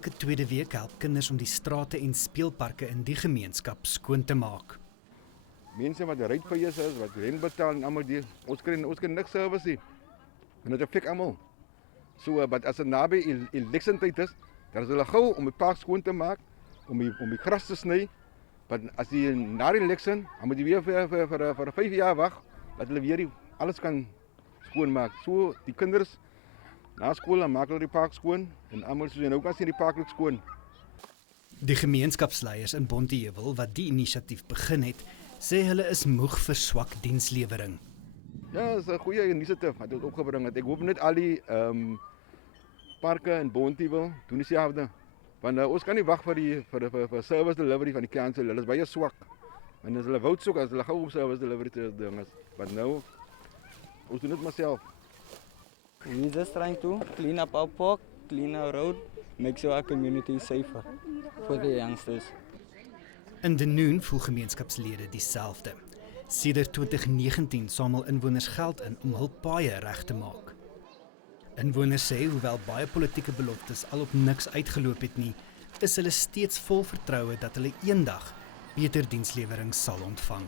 Elke tweede week help kinders om die strate en speelparke in die gemeenskap skoon te maak. Mense wat rypveiers is, wat rent betaal en almal die ons kry niks service nie. En dit affek almal. So but as 'n naby election tyd is, dan is hulle gou om die park skoon te maak, om die gras te sny. Maar as jy na die election, dan moet jy weer vir 5 jaar wag dat hulle weer alles kan skoon maak. So die kinders na skool dan maak hulle die park skoon en almal soos jy nou kan sien die park loop skoon. Die gemeenskapsleiers in Bonteheuwel wat die inisiatief begin het, sê hulle is moeg vir swak dienslewering. Ja, dis 'n goeie inisiatief wat ons opgebring het. Ek hoop net al die parke in Bonteheuwel doen dieselfde. Want ons kan nie wag vir service delivery van die council. Hulle is baie swak. En as hulle wou soek, as hulle gou op service delivery te doen is. Want nou ons doen dit maar self. We're just trying to clean up our park, clean our road, make sure our community is safer for the youngsters. In Denoon voel gemeenskapslede dieselfde. Sedert 2019 samel inwoners geld in om hul paaie reg te maak. Inwoners sê hoewel baie politieke beloftes al op niks uitgeloop het nie, is hulle steeds vol vertroue dat hulle eendag beter dienslewering sal ontvang.